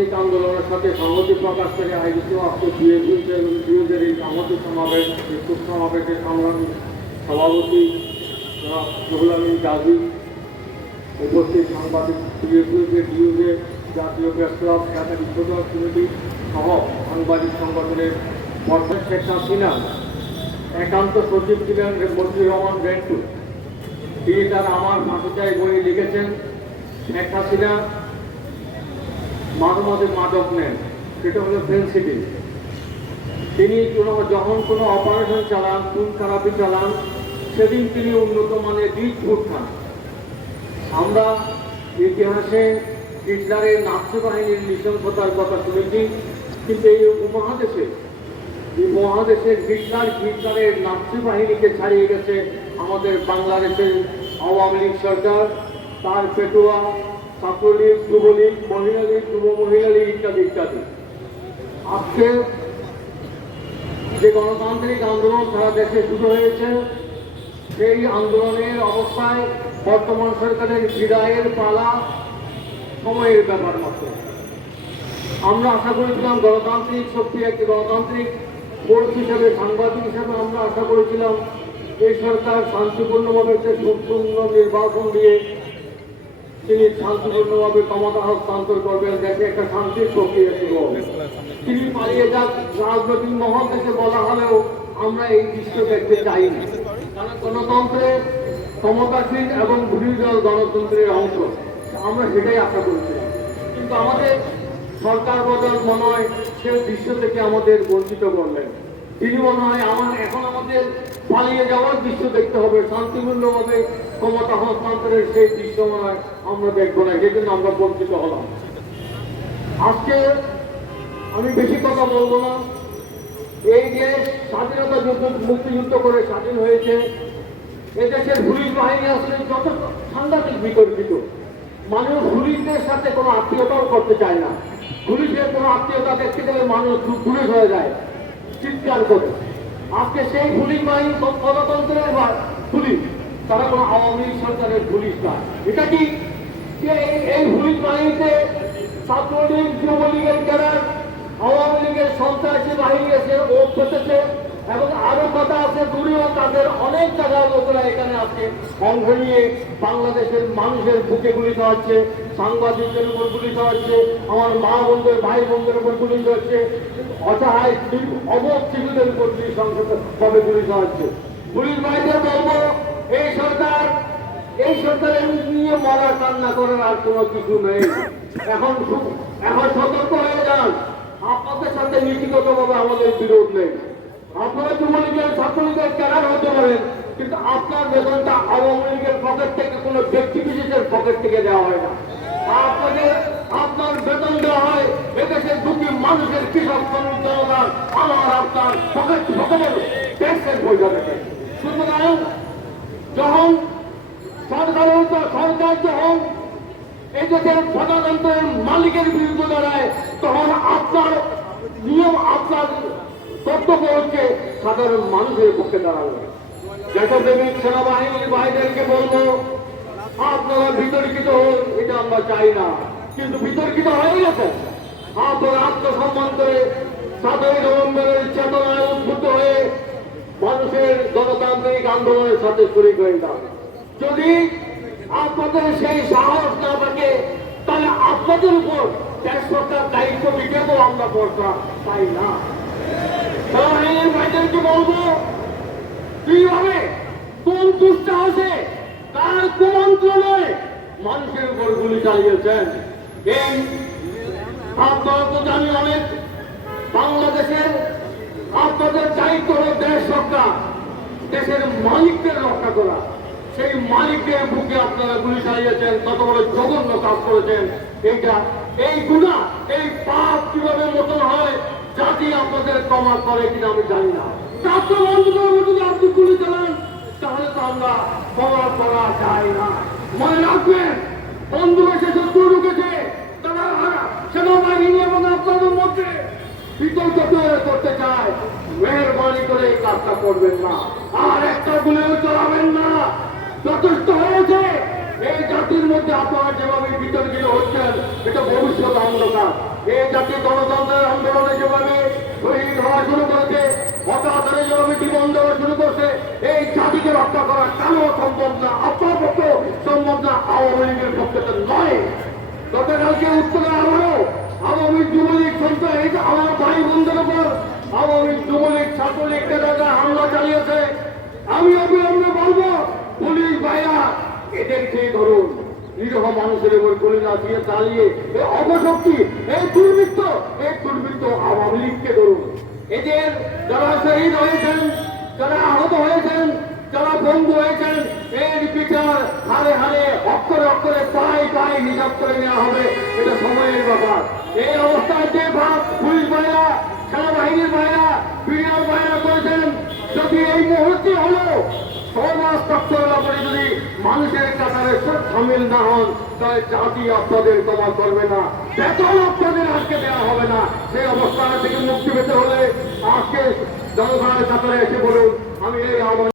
এই আন্দোলনের সাথে সংহতি প্রকাশ করে আয়োজিত আজকে বিএনপির এই সংহতি সমাবেশ বিক্ষোভ সমাবেশের সংগ্রামী সভাপতি রুহুল আমিন গাজী, উপস্থিত সাংবাদিক ডিউজে জাতীয় প্রেস ক্লাব ঢাকা বিশ্ববিদ্যালয় সমিতি সহ সাংবাদিক সংগঠনের বর্তমান শেখ হাসিনা একান্ত সচিব ছিলেন মতিউর রহমান রেন্টু। তিনি তার আমার ভাষায় বই লিখেছেন, শেখ হাসিনা মাঝে মাঝে মাদক নেন, সেটা হলো ফেন্সিডিল। তিনি যখন কোনো অপারেশন চালান, খুন খারাপি চালান, সেদিন তিনি উন্নত মানের বীজ ভোট খান। আমরা ইতিহাসে হিটলারের নাৎসি বাহিনীর নৃশংসতার কথা শুনেছি, কিন্তু এই মহাদেশের হিটলারের নাৎসি বাহিনীকে ছাড়িয়ে গেছে আমাদের বাংলাদেশের আওয়ামী লীগ সরকার, তার পেটুয়া, ছাত্রলীগ, যুবলীগ, মহিলা লীগ, যুব মহিলা লীগ ইত্যাদি ইত্যাদি। আজকে যে গণতান্ত্রিক আন্দোলন সারা দেশে শুরু হয়েছে, সেই আন্দোলনের অবস্থায় বর্তমান সরকারের বিদায়ের পালা সময়ের ব্যাপার মাত্র। আমরা আশা করেছিলাম গণতান্ত্রিক শক্তি, একটি গণতান্ত্রিক ফোর্স হিসেবে, সাংবাদিক হিসেবে আমরা আশা করেছিলাম এই সরকার শান্তিপূর্ণভাবে সুন্দর নির্বাচন দিয়ে তিনি শান্তিপূর্ণভাবে ক্ষমতা হস্তান্তর করবেন, দেশে একটা শান্তির প্রক্রিয়া শুরু হবে। তিনি পালিয়ে যাক, রাজনৈতিক মহল থেকে বলা হলেও আমরা এই দৃশ্য দেখতে চাই না, কারণ গণতন্ত্রে ক্ষমতাসীন এবং বিরোধী দল গণতন্ত্রের অংশ, আমরা সেটাই আশা করেছিলাম। কিন্তু আমাদের সরকার বদল মনে হয় সে দৃশ্য থেকে আমাদের বঞ্চিত করলেন। তিনি মনে হয় এখন আমাদের পালিয়ে যাওয়ার দৃশ্য দেখতে হবে, শান্তিপূর্ণভাবে ক্ষমতা হস্তান্তরের সেই দৃশ্য মনে হয় আমরা দেখবো না, সেই জন্য আমরা বঞ্চিত হলাম। আজকে আমি বেশি কথা বলবো না। এই দেশ স্বাধীনতা যুদ্ধ, মুক্তিযুদ্ধ করে স্বাধীন হয়েছে। এদেশের পুলিশ বাহিনী আসলে যত সাংঘাতিক বিতর্কিত, মানুষ পুলিশদের সাথে কোনো আত্মীয়তাও করতে চায় না। পুলিশের কোনো আত্মীয়তা দেখতে গেলে মানুষ পুলিশ হয়ে যায়, চিৎকার করে। আজকে সেই পুলিশ বাহিনী গণতন্ত্রের পুলিশ, তারা কোনো আওয়ামী লীগ সরকারের পুলিশ না। এটা কি এই পুলিশ বাহিনীতে ছাত্রলীগ, যুবলীগের ক্যাডার, আওয়ামী লীগের সন্ত্রাসী বাহিনী এসে ও পেতেছে, এবং আরো কথা আছে দূরেও তাদের অনেক জায়গার লোকেরা এখানে আছে অংশ নিয়ে বাংলাদেশের মানুষের বুকে গুলি হচ্ছে, সাংবাদিকদের উপর গুলি হচ্ছে, আমার মা বোনদের, ভাই বোনদের উপর গুলি হচ্ছে, অসহায় অবধ শিশুদের উপর ভাবে গুলি হচ্ছে। পুলিশ বাহিনীদের বলবো, এই সরকারের নিয়ে মরার কান্না করার আর কোনো কিছু নেই। এখন সতর্ক হয়ে যান, আপনাদের সাথে নীতিগতভাবে আমাদের বিরোধ নেই। আপনারা যুবলীগের, ছাত্রলীগের ক্যাডার হতে পারেন, কিন্তু আপনার বেতনটা আওয়ামী লীগের পকেট থেকে, কোনো ব্যক্তি বিশেষের পকেট থেকে দেওয়া হয় না। আপনার বেতন দেওয়া হয় এদেশের দুটি মানুষের, কৃষক, শ্রমিক, জনতার, আপনার পকেটের ট্যাক্সের পয়সা থেকে। সুতরাং যখন সরকার যখন এই দেশের প্রজাতন্ত্রের মালিকের বিরুদ্ধে দাঁড়ায়, তখন আপনার নিয়ম, আপনার কর্তব্য হচ্ছে সাধারণ মানুষের পক্ষে দাঁড়ানো। দেশপ্রেমিক সেনাবাহিনীর ভাইদেরকে বলবো, আপনারা বিতর্কিত হন, এটা আমরা চাই না, কিন্তু বিতর্কিত হয়ে গেছে। আপনারা আত্মসম্মান করে 7ই নভেম্বরের চেতনায় উদ্বুদ্ধ হয়ে মানুষের গণতান্ত্রিক আন্দোলনের সাথে শরীক হয়ে যান। যদি আপনাদের সেই সাহস না থাকে, তাহলে আপনাদের উপর দেশ সরকার দায়িত্ব দিতেও আমরা ভরসা পাই না। সেনাবাহিনীর ভাইদেরকে বলবো, কিভাবে, কোন দুঃসাহসে, কার কুমন্ত্রণে মানুষের উপর গুলি চালিয়েছেন। এই আপনারা তো জানি, অনেক বাংলাদেশের আপনাদের দায়িত্ব হল দেশ সরকার, দেশের মালিকদের রক্ষা করা। সেই মালিকদের বুকে আপনারা গুলি চালিয়েছেন, কত বড় জঘন্য কাজ করেছেন। এই গুনাহ, এই পাপ কিভাবে মোচন হয়, জাতি আপনাদের ক্ষমা করে কিনা আমি জানি না। যদি আপনি গুলি চালান, তাহলে তো আমরা ক্ষমা করা যায় না। মনে রাখবেন, বন্ধু এসে শত্রু ঢুকেছে, তারা সেনাবাহিনী এবং আপনাদের মধ্যে বিতর্ক করতে চায়। মেহরবানি করে এই কাজটা করবেন না, আর একটা গুলিও চালাবেন না। যথেষ্ট হয়েছে। এই জাতির মধ্যে আপনারা যেভাবে বিতর্কিত হচ্ছেন, এটা ভবিষ্যৎ অন্ধকার। এই জাতীয় গণতন্ত্রের আন্দোলনে যেভাবে শহীদ হওয়া শুরু করেছে, হতাহতের যেভাবে জীবন দেওয়া শুরু করছে, এই জাতিকে রক্ষা করা কেন সম্ভব না? আপনার পক্ষে সম্ভব না, আওয়ামী লীগের পক্ষে তো নয়। গতকালকে উত্তরে আবারও আওয়ামী যুবলীগ সন্ত্রাস, এই যে আমার ভাই বোনদের উপর আওয়ামী যুবলীগ ছাত্রলীগ নেতারা হামলা চালিয়েছে। আমি অবিলম্বে বলবো, পুলিশ ভাইয়া এদেরকে ধরুন, নিরীহ মানুষের উপর গুলি দিয়ে চালিয়ে এই অপশক্তি, এই দুর্বৃত্ত আওয়ামী লীগকে ধরুন। এদের যারা শহীদ হয়েছেন, যারা আহত হয়েছেন, যারা বন্ধু হয়েছেন, এর বিচার হারে হারে অক্ষরে অক্ষরে পায়ে হিসাব করে নেওয়া হবে। এটা সময়ের ব্যাপার। এই অবস্থায় যে ভাব পুলিশ ভাইরা, সেনাবাহিনীর ভাইরা, বিডিআর ভাইরা করেছেন, যদি এই মুহূর্তে হলো সমাজ তৎপরতা করে যদি মানুষের কাতারে সামিল না হন, তাহলে জাতি আপনাদের ক্ষমা করবে না, বেতন আপনাদের আজকে দেওয়া হবে না। সেই অবস্থা থেকে মুক্তি পেতে হলে আজকে জনগণের কাতারে এসে বলুন, আমি এই আহ্বান